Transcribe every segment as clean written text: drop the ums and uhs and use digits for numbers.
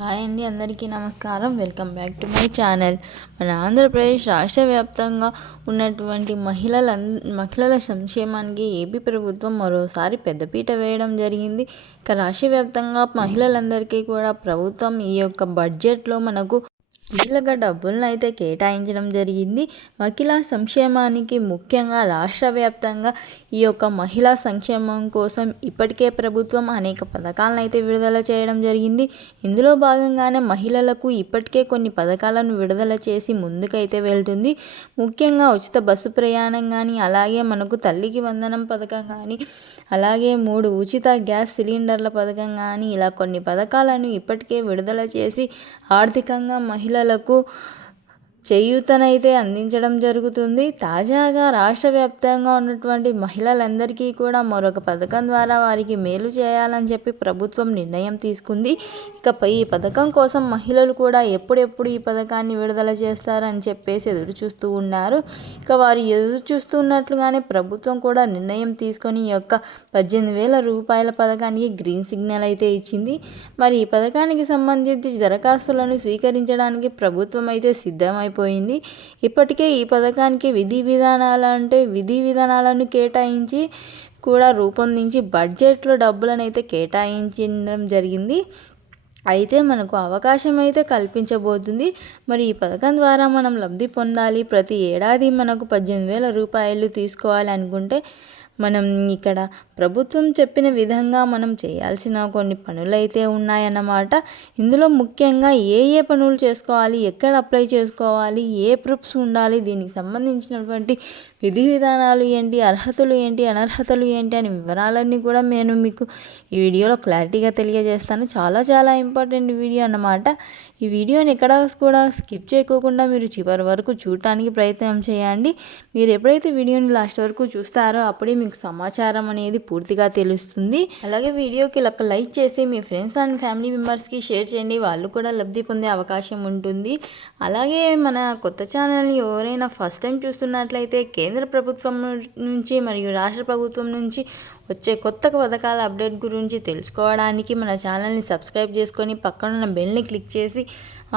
Hi అండి, అందరికీ నమస్కారం. Welcome back to my channel. మన ఆంధ్రప్రదేశ్ రాష్ట్ర వ్యాప్తంగా ఉన్నటువంటి మహిళల సంక్షేమానికి ఏపీ ప్రభుత్వం మరోసారి పెద్దపీట వేయడం జరిగింది. ఇక రాష్ట్ర వ్యాప్తంగా మహిళలందరికీ కూడా ప్రభుత్వం ఈ యొక్క బడ్జెట్లో మనకు కీలక డబ్బులను అయితే కేటాయించడం జరిగింది. మహిళా సంక్షేమానికి ముఖ్యంగా రాష్ట్ర వ్యాప్తంగా ఈ యొక్క మహిళా సంక్షేమం కోసం ఇప్పటికే ప్రభుత్వం అనేక పథకాలను అయితే విడుదల చేయడం జరిగింది. ఇందులో భాగంగానే మహిళలకు ఇప్పటికే కొన్ని పథకాలను విడుదల చేసి ముందుకైతే వెళ్తుంది. ముఖ్యంగా ఉచిత బస్సు ప్రయాణం కానీ, అలాగే మనకు తల్లికి వందనం పథకం కానీ, అలాగే 3 ఉచిత గ్యాస్ సిలిండర్ల పథకం కానీ, ఇలా కొన్ని పథకాలను ఇప్పటికే విడుదల చేసి ఆర్థికంగా మహిళలకు చేయూతనైతే అందించడం జరుగుతుంది. తాజాగా రాష్ట్ర వ్యాప్తంగా ఉన్నటువంటి మహిళలందరికీ కూడా మరొక పథకం ద్వారా వారికి మేలు చేయాలని చెప్పి ప్రభుత్వం నిర్ణయం తీసుకుంది. ఇకపై ఈ పథకం కోసం మహిళలు కూడా ఎప్పుడెప్పుడు ఈ పథకాన్ని విడుదల చేస్తారని చెప్పేసి ఎదురు చూస్తూ ఉన్నారు. ఇక వారు ఎదురు చూస్తున్నట్లుగానే ప్రభుత్వం కూడా నిర్ణయం తీసుకొని ఈ యొక్క 18,000 రూపాయల పథకానికి గ్రీన్ సిగ్నల్ అయితే ఇచ్చింది. మరి ఈ పథకానికి సంబంధించి దరఖాస్తులను స్వీకరించడానికి ప్రభుత్వం అయితే సిద్ధమైపోయింది. ఇప్పటికే ఈ పథకానికి విధి విధానాలను కేటాయించి కూడా రూపొందించి బడ్జెట్లో డబ్బులను అయితే కేటాయించడం జరిగింది. అయితే మనకు అవకాశం అయితే కల్పించబోతుంది. మరి ఈ పథకం ద్వారా మనం లబ్ధి పొందాలి, ప్రతి ఏడాది మనకు 18,000 రూపాయలు తీసుకోవాలి అనుకుంటే మనం ఇక్కడ ప్రభుత్వం చెప్పిన విధంగా మనం చేయాల్సిన కొన్ని పనులైతే ఉన్నాయన్నమాట. ఇందులో ముఖ్యంగా ఏ పనులు చేసుకోవాలి, ఎక్కడ అప్లై చేసుకోవాలి, ఏ ప్రూఫ్స్ ఉండాలి, దీనికి సంబంధించినటువంటి విధి విధానాలు ఏంటి, అర్హతలు ఏంటి, అనర్హతలు ఏంటి అనే వివరాలన్నీ కూడా నేను మీకు ఈ వీడియోలో క్లారిటీగా తెలియజేస్తాను. చాలా ఇంపార్టెంట్ వీడియో అన్నమాట. ఈ వీడియోని ఎక్కడ కూడా స్కిప్ చేయకోకుండా మీరు చివరి వరకు చూడటానికి ప్రయత్నం చేయండి. మీరు ఎప్పుడైతే వీడియోని లాస్ట్ వరకు చూస్తారో అప్పుడే మీకు సమాచారం అనేది పూర్తిగా తెలుస్తుంది. అలాగే వీడియోకి లైక్ చేసి మీ ఫ్రెండ్స్ అండ్ ఫ్యామిలీ మెంబర్స్కి షేర్ చేయండి, వాళ్ళు కూడా లబ్ధి పొందే అవకాశం ఉంటుంది. అలాగే మన కొత్త ఛానల్ని ఎవరైనా ఫస్ట్ టైం చూస్తున్నట్లయితే కేంద్ర ప్రభుత్వం నుంచి మరియు రాష్ట్ర ప్రభుత్వం నుంచి వచ్చే కొత్త పథకాల అప్డేట్ గురించి తెలుసుకోవడానికి మన ఛానల్ని సబ్స్క్రైబ్ చేసుకొని పక్కనున్న బెల్ని క్లిక్ చేసి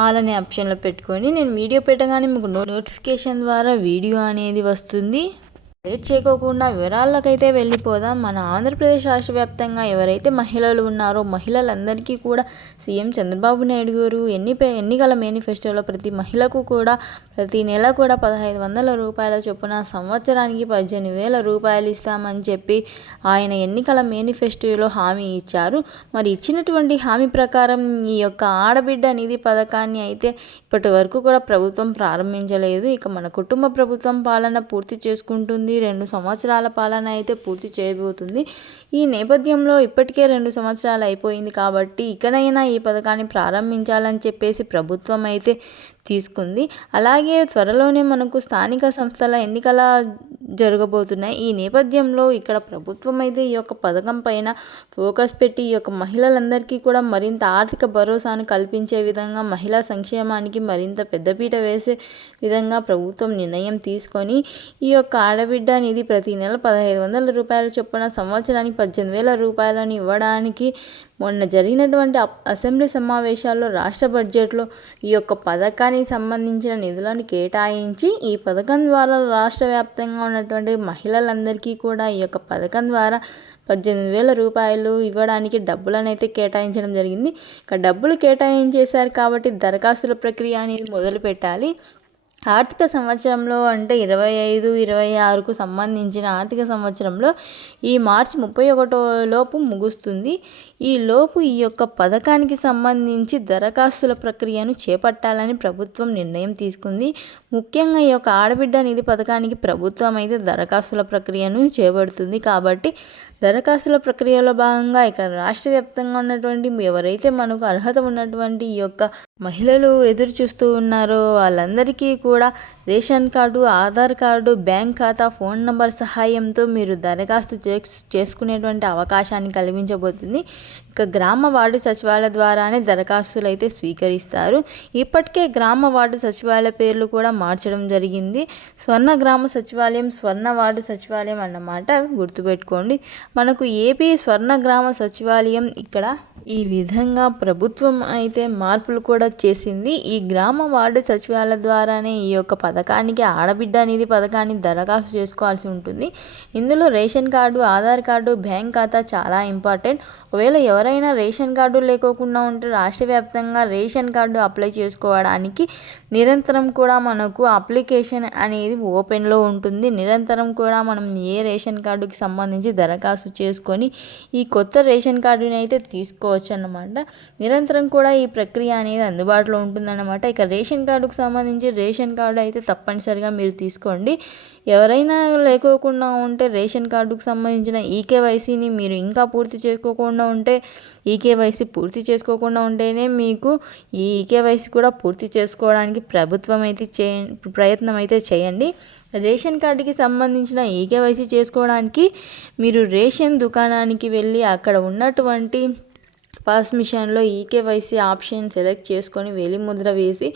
ఆల్ అనే ఆప్షన్లో పెట్టుకొని నేను వీడియో పెట్టగానే మీకు నోటిఫికేషన్ ద్వారా వీడియో అనేది వస్తుంది. లేట్ చేయకోకుండా వివరాలకైతే వెళ్ళిపోదాం. మన ఆంధ్రప్రదేశ్ రాష్ట్ర వ్యాప్తంగా ఎవరైతే మహిళలు ఉన్నారో మహిళలందరికీ కూడా సీఎం చంద్రబాబు నాయుడు గారు ఎన్నికల మేనిఫెస్టోలో ప్రతి మహిళకు కూడా ప్రతి నెల కూడా 1,500 రూపాయల చొప్పున సంవత్సరానికి 18,000 రూపాయలు ఇస్తామని చెప్పి ఆయన ఎన్నికల మేనిఫెస్టోలో హామీ ఇచ్చారు. మరి ఇచ్చినటువంటి హామీ ప్రకారం ఈ యొక్క ఆడబిడ్డ నిధి పథకాన్ని అయితే ఇప్పటి వరకు కూడా ప్రభుత్వం ప్రారంభించలేదు. ఇక మన కుటుంబ ప్రభుత్వం పాలన పూర్తి చేసుకుంటుంది. 2 సంవత్సరాల పాలన అయితే పూర్తి చేయబోతుంది. ఈ నేపథ్యంలో ఇప్పటికే 2 సంవత్సరాలు అయిపోయింది కాబట్టి ఇకనైనా ఈ పథకాన్ని ప్రారంభించాలని చెప్పేసి ప్రభుత్వం అయితే తీసుకుంది. అలాగే త్వరలోనే మనకు స్థానిక సంస్థల ఎన్నికల జరగబోతున్నాయి. ఈ నేపథ్యంలో ఇక్కడ ప్రభుత్వం అయితే ఈ యొక్క పథకం పైన ఫోకస్ పెట్టి ఈ యొక్క మహిళలందరికీ కూడా మరింత ఆర్థిక భరోసాను కల్పించే విధంగా మహిళా సంక్షేమానికి మరింత పెద్దపీట వేసే విధంగా ప్రభుత్వం నిర్ణయం తీసుకొని ఈ యొక్క ఆడబిడ్డ నిధి ప్రతి నెల 1,500 రూపాయల చొప్పున సంవత్సరానికి 18,000 రూపాయలను ఇవ్వడానికి మొన్న జరిగినటువంటి అసెంబ్లీ సమావేశాల్లో రాష్ట్ర బడ్జెట్లో ఈ యొక్క పథకానికి సంబంధించిన నిధులను కేటాయించి ఈ పథకం ద్వారా రాష్ట్ర వ్యాప్తంగా ఉన్నటువంటి మహిళలందరికీ కూడా ఈ యొక్క పథకం ద్వారా 18,000 రూపాయలు ఇవ్వడానికి డబ్బులను అయితే కేటాయించడం జరిగింది. ఇక డబ్బులు కేటాయించేశారు కాబట్టి దరఖాస్తుల ప్రక్రియ అనేది మొదలు పెట్టాలి. ఆర్థిక సంవత్సరంలో అంటే 25-26కు సంబంధించిన ఆర్థిక సంవత్సరంలో ఈ మార్చి 31 లోపు ముగుస్తుంది. ఈ లోపు ఈ యొక్క పథకానికి సంబంధించి దరఖాస్తుల ప్రక్రియను చేపట్టాలని ప్రభుత్వం నిర్ణయం తీసుకుంది. ముఖ్యంగా ఈ యొక్క ఆడబిడ్డ నిధి పథకానికి ప్రభుత్వం అయితే దరఖాస్తుల ప్రక్రియను చేపడుతుంది. కాబట్టి దరఖాస్తుల ప్రక్రియలో భాగంగా ఇక్కడ రాష్ట్ర వ్యాప్తంగా ఉన్నటువంటి ఎవరైతే మనకు అర్హత ఉన్నటువంటి ఈ యొక్క మహిళలు ఎదురు చూస్తూ ఉన్నారో వాళ్ళందరికీ కూడా ration card, Aadhaar card, bank ఖాతా, ఫోన్ నంబర్ సహాయంతో మీరు దరఖాస్తు చేసుకునేటువంటి అవకాశాన్ని కల్పించబోతుంది. ఇక గ్రామ వార్డు సచివాలయ ద్వారానే దరఖాస్తులు అయితే స్వీకరిస్తారు. ఇప్పటికే గ్రామ వార్డు సచివాలయ పేర్లు కూడా మార్చడం జరిగింది. స్వర్ణ గ్రామ సచివాలయం, స్వర్ణ వార్డు సచివాలయం అన్నమాట, గుర్తుపెట్టుకోండి. మనకు ఏపీ స్వర్ణ గ్రామ సచివాలయం ఇక్కడ ఈ విధంగా ప్రభుత్వం అయితే మార్పులు కూడా చేసింది. ఈ గ్రామ వార్డు సచివాలయ ద్వారానే ఈ యొక్క పథకానికి, ఆడబిడ్డ నిధి పథకాన్ని దరఖాస్తు చేసుకోవాల్సి ఉంటుంది. ఇందులో ration card, Aadhaar card, bank ఖాతా చాలా ఇంపార్టెంట్. ఒకవేళ ఎవరైనా రేషన్ కార్డు లేకోకుండా ఉంటే రాష్ట్ర వ్యాప్తంగా రేషన్ కార్డు అప్లై చేసుకోవడానికి నిరంతరం కూడా మనకు అప్లికేషన్ అనేది ఓపెన్లో ఉంటుంది. నిరంతరం కూడా మనం ఏ రేషన్ కార్డుకి సంబంధించి దరఖాస్తు చేసుకొని ఈ కొత్త రేషన్ కార్డుని అయితే తీసుకోవచ్చు అన్నమాట. నిరంతరం కూడా ఈ ప్రక్రియ అనేది అందుబాటులో ఉంటుందన్నమాట. ఇక రేషన్ కార్డుకు సంబంధించి రేషన్ కార్డు అయితే తప్పనిసరిగా మీరు తీసుకోండి. ఎవరైనా లేకోకుండా ఉంటే రేషన్ కార్డుకు సంబంధించిన ఈకేవైసీని మీరు ఇంకా పూర్తి చేసుకోకుండా ఉంటే, ఈకేవైసీ పూర్తి చేసుకోకుండా ఉంటేనే మీకు ఈ ఈకేవైసీ కూడా పూర్తి చేసుకోవడానికి ప్రభుత్వం అయితే ప్రయత్నం అయితే చేయండి. రేషన్ కార్డుకి సంబంధించిన ఈకేవైసీ చేసుకోవడానికి మీరు రేషన్ దుకాణానికి వెళ్ళి అక్కడ ఉన్నటువంటి పాస్ మిషన్లో ఈకేవైసీ ఆప్షన్ సెలెక్ట్ చేసుకొని వేలిముద్ర వేసి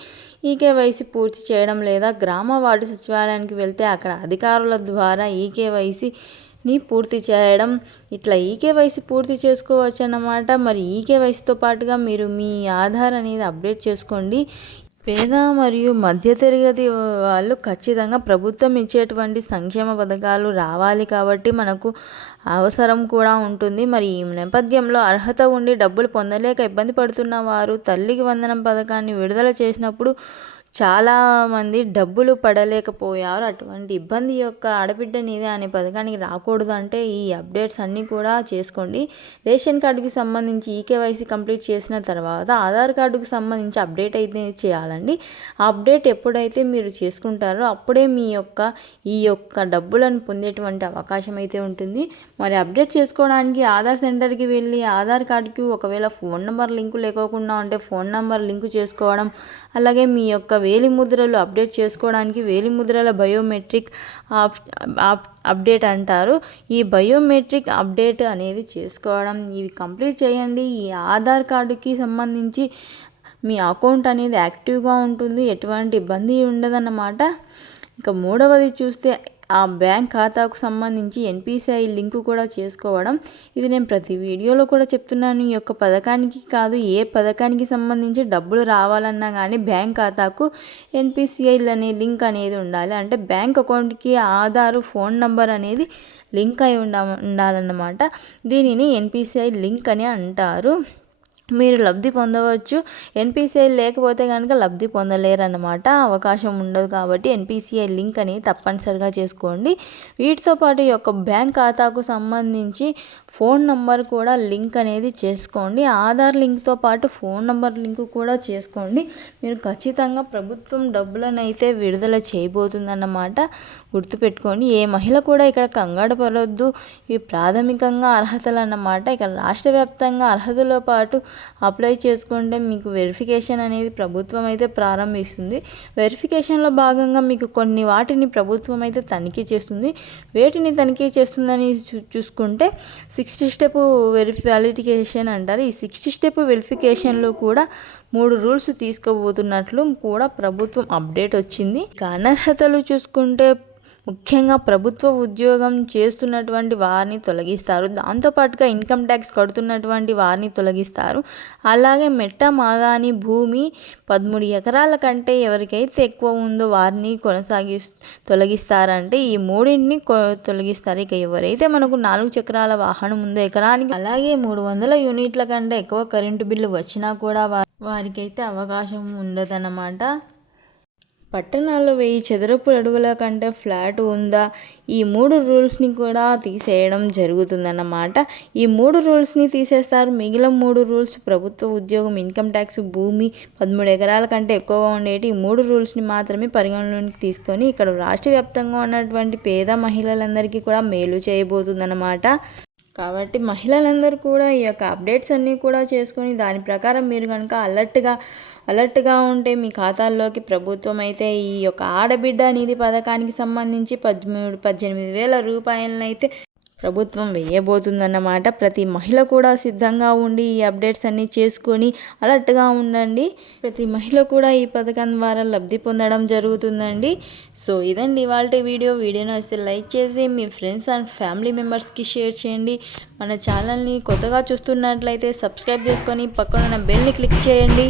ఈకేవైసీ పూర్తి చేయడం, లేదా గ్రామ వార్డు సచివాలయానికి వెళ్తే అక్కడ అధికారుల ద్వారా ఈకేవైసీని పూర్తి చేయడం, ఇట్లా ఈకేవైసీ పూర్తి చేసుకోవచ్చు అన్నమాట. మరి ఈకేవైసీతో పాటుగా మీరు మీ ఆధార్ అనేది అప్డేట్ చేసుకోండి. పేద మరియు మధ్యతరగతి వాళ్ళు ఖచ్చితంగా ప్రభుత్వం ఇచ్చేటువంటి సంక్షేమ పథకాలు రావాలి కాబట్టి మనకు అవసరం కూడా ఉంటుంది. మరి ఈ నేపథ్యంలో అర్హత ఉండి డబ్బులు పొందలేక ఇబ్బంది పడుతున్న వారు తల్లికి వందనం పథకాన్ని విడుదల చేసినప్పుడు చాలామంది డబ్బులు పడలేకపోయారు. అటువంటి ఇబ్బంది యొక్క ఆడబిడ్డ నిధి అనే పథకానికి రాకూడదు అంటే ఈ అప్డేట్స్ అన్నీ కూడా చేసుకోండి. రేషన్ కార్డుకి సంబంధించి ఈకేవైసీ కంప్లీట్ చేసిన తర్వాత ఆధార్ కార్డుకి సంబంధించి అప్డేట్ అయితే చేయాలండి. ఆ అప్డేట్ ఎప్పుడైతే మీరు చేసుకుంటారో అప్పుడే మీ ఈ యొక్క డబ్బులను పొందేటువంటి అవకాశం అయితే ఉంటుంది. మరి అప్డేట్ చేసుకోవడానికి ఆధార్ సెంటర్కి వెళ్ళి ఆధార్ కార్డుకి ఒకవేళ ఫోన్ నెంబర్ లింకు లేకోకుండా ఉంటే ఫోన్ నెంబర్ లింకు చేసుకోవడం, అలాగే మీ యొక్క వేలిముద్రలు అప్డేట్ చేసుకోవడానికి వేలిముద్రల బయోమెట్రిక్ అప్డేట్ అంటారు. ఈ బయోమెట్రిక్ అప్డేట్ అనేది చేసుకోవడం, ఇవి కంప్లీట్ చేయండి. ఈ ఆధార్ కార్డుకి సంబంధించి మీ అకౌంట్ అనేది యాక్టివ్గా ఉంటుంది, ఎటువంటి ఇబ్బంది ఉండదన్నమాట. ఇక మూడవది చూస్తే ఆ బ్యాంక్ ఖాతాకు సంబంధించి ఎన్పిసిఐ లింకు కూడా చేసుకోవడం. ఇది నేను ప్రతి వీడియోలో కూడా చెప్తున్నాను. ఈ యొక్క పథకానికి కాదు, ఏ పథకానికి సంబంధించి డబ్బులు రావాలన్నా కానీ బ్యాంక్ ఖాతాకు ఎన్పిసిఐ అనే లింక్ అనేది ఉండాలి. అంటే బ్యాంక్ అకౌంట్కి ఆధార్ ఫోన్ నంబర్ అనేది లింక్ అయి ఉండాలన్నమాట. దీనిని ఎన్పిసిఐ లింక్ అని అంటారు. మీరు లబ్ధి పొందవచ్చు. ఎన్పిసిఐ లేకపోతే కనుక లబ్ధి పొందలేరన్నమాట, అవకాశం ఉండదు. కాబట్టి ఎన్పిసిఐ లింక్ అనేది తప్పనిసరిగా చేసుకోండి. వీటితో పాటు ఈ యొక్క బ్యాంక్ ఖాతాకు సంబంధించి ఫోన్ నంబర్ కూడా లింక్ అనేది చేసుకోండి. ఆధార్ లింక్తో పాటు ఫోన్ నంబర్ లింక్ కూడా చేసుకోండి. మీరు ఖచ్చితంగా ప్రభుత్వం డబ్బులను అయితే విడుదల చేయబోతుందన్నమాట, గుర్తుపెట్టుకోండి. ఏ మహిళ కూడా ఇక్కడ కంగారు పడొద్దు. ఇవి ప్రాథమికంగా అర్హతలు అన్నమాట. ఇక రాష్ట్ర వ్యాప్తంగా అర్హతలో పాటు అప్లై చేసుకుంటే మీకు వెరిఫికేషన్ అనేది ప్రభుత్వం అయితే ప్రారంభిస్తుంది. వెరిఫికేషన్లో భాగంగా మీకు కొన్ని వాటిని ప్రభుత్వం అయితే తనిఖీ చేస్తుంది. వేటిని తనిఖీ చేస్తుందని చూసుకుంటే 60 స్టెప్ వెరిఫికేషన్ అంటారు. ఈ 60 స్టెప్ వెరిఫికేషన్లో కూడా 3 రూల్స్ తీసుకోబోతున్నట్లు కూడా ప్రభుత్వం అప్డేట్ వచ్చింది. అనర్హతలు చూసుకుంటే ముఖ్యంగా ప్రభుత్వ ఉద్యోగం చేస్తున్నటువంటి వారిని తొలగిస్తారు. దాంతోపాటుగా ఇన్కమ్ ట్యాక్స్ కడుతున్నటువంటి వారిని తొలగిస్తారు. అలాగే మెట్ట మాగాని భూమి 13 ఎకరాల కంటే ఎవరికైతే ఎక్కువ ఉందో వారిని తొలగిస్తారంటే ఈ మూడింటిని తొలగిస్తారు. ఇక ఎవరైతే మనకు 4 చక్రాల వాహనం ఉందో ఎకరానికి, అలాగే 300 యూనిట్ల కంటే ఎక్కువ కరెంటు బిల్లు వచ్చినా కూడా వారికైతే అవకాశం ఉండదన్నమాట. పట్టణాల్లో 1000 చదరపు అడుగుల కంటే ఫ్లాట్ ఉందా, ఈ 3 రూల్స్ని కూడా తీసేయడం జరుగుతుందన్నమాట. ఈ 3 రూల్స్ని తీసేస్తారు. మిగిలిన 3 రూల్స్ ప్రభుత్వ ఉద్యోగం, ఇన్కమ్ ట్యాక్స్, భూమి 13 ఎకరాల కంటే ఎక్కువగా ఉండేటి ఈ 3 రూల్స్ని మాత్రమే పరిగణలోకి తీసుకొని ఇక్కడ రాష్ట్ర వ్యాప్తంగా ఉన్నటువంటి పేద మహిళలందరికీ కూడా మేలు చేయబోతుందన్నమాట. కాబట్టి మహిళలందరూ కూడా ఈ యొక్క అప్డేట్స్ అన్నీ కూడా చేసుకొని దాని ప్రకారం మీరు కనుక అలర్ట్గా ఉంటే మీ ఖాతాల్లోకి ప్రభుత్వం అయితే ఈ యొక్క ఆడబిడ్డ నిధి పథకానికి సంబంధించి 18,000 రూపాయలనైతే ప్రభుత్వం వేయబోతుందన్నమాట. ప్రతి మహిళ కూడా సిద్ధంగా ఉండి ఈ అప్డేట్స్ అన్నీ చేసుకొని అలర్ట్గా ఉండండి. ప్రతి మహిళ కూడా ఈ పథకం ద్వారా లబ్ధి పొందడం జరుగుతుందండి. సో ఇదండి ఇవాల్టి వీడియో నచ్చితే లైక్ చేసి మీ ఫ్రెండ్స్ అండ్ ఫ్యామిలీ మెంబర్స్కి షేర్ చేయండి. మన ఛానల్ని కొత్తగా చూస్తున్నట్లయితే సబ్స్క్రైబ్ చేసుకొని పక్కన ఉన్న బెల్ని క్లిక్ చేయండి.